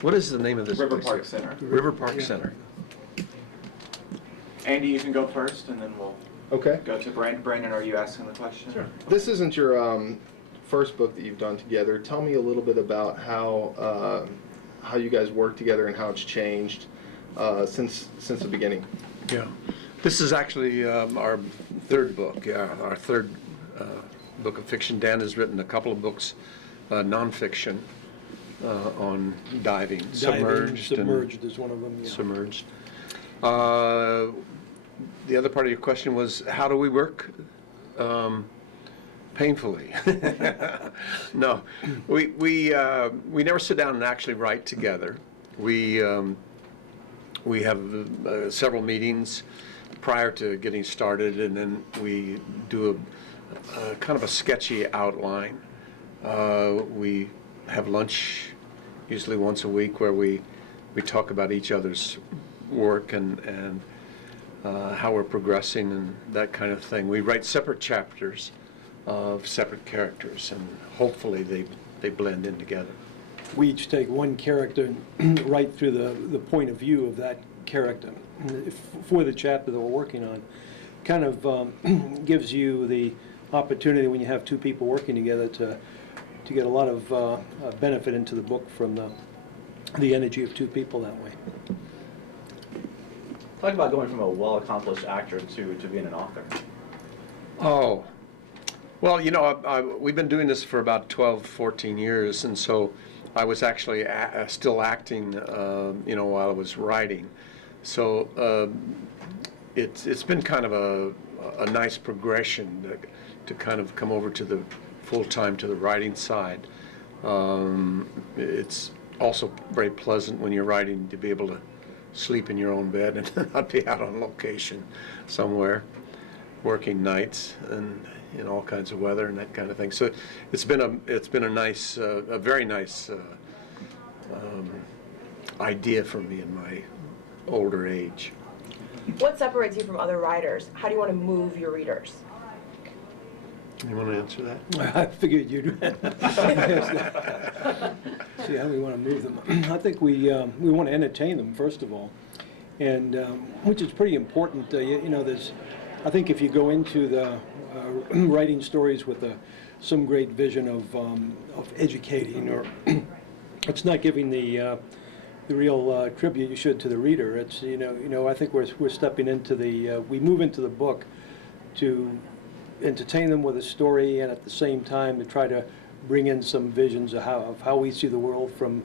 What is the name of this River place Park here? Center. River Park Center. Andy, you can go first, and then we'll Okay. go to Brandon. Brandon, are you asking the question? Sure. This isn't your first book that you've done together. Tell me a little bit about how you guys work together and how it's changed since the beginning. Yeah. This is actually our third book, our third book of fiction. Dan has written a couple of books, nonfiction, on diving. Submerged is one of them. Yeah. Submerged. The other part of your question was, how do we work? Painfully. No, we never sit down and actually write together. We have several meetings prior to getting started, and then we do a kind of a sketchy outline. We have lunch usually once a week where we talk about each other's work and how we're progressing and that kind of thing. We write separate chapters of separate characters, and hopefully they blend in together. We each take one character and write through the point of view of that character for the chapter that we're working on. Kind of gives you the opportunity when you have two people working together to get a lot of benefit into the book from the energy of two people that way. Talk about going from a well-accomplished actor to being an author. Oh, well, you know, we've been doing this for about 12, 14 years, and so I was actually still acting, you know, while I was writing. So it's been kind of a nice progression to kind of come over to the full-time to the writing side. It's also very pleasant when you're writing to be able to sleep in your own bed and not be out on location somewhere, working nights and in all kinds of weather and that kind of thing. So it's been a nice, a very nice idea for me in my older age. What separates you from other writers? How do you want to move your readers? You want to answer that? I figured you'd see how we want to move them. I think we want to entertain them first of all, and which is pretty important. You know, I think if you go into the writing stories with some great vision of educating, or it's not giving the real tribute you should to the reader. It's you know I think we're stepping into we move into the book to entertain them with a story, and at the same time to try to bring in some visions of how we see the world from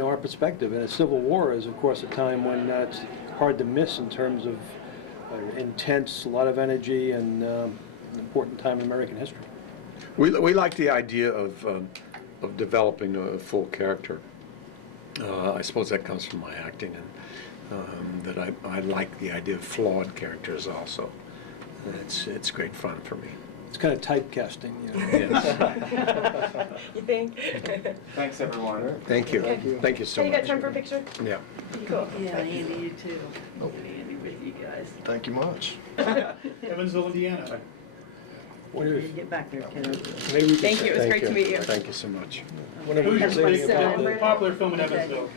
our perspective. And a civil war is of course a time when it's hard to miss in terms of intense, a lot of energy, and an important time in American history. We like the idea of developing a full character. I suppose that comes from my acting, and that I like the idea of flawed characters also. It's great fun for me. It's kind of typecasting. Yes. You think? Thanks, everyone. Thank you. Thank you. Thank you so Hey, you much. got time for a picture? Yeah. Cool. Yeah, Andy, you too. Andy with you guys. Thank you much. Evansville, Indiana. You get back there, kiddo. Maybe we Thank you. It was great to meet you. Thank you so much. Whatever Who's you your say favorite about popular film in Evansville?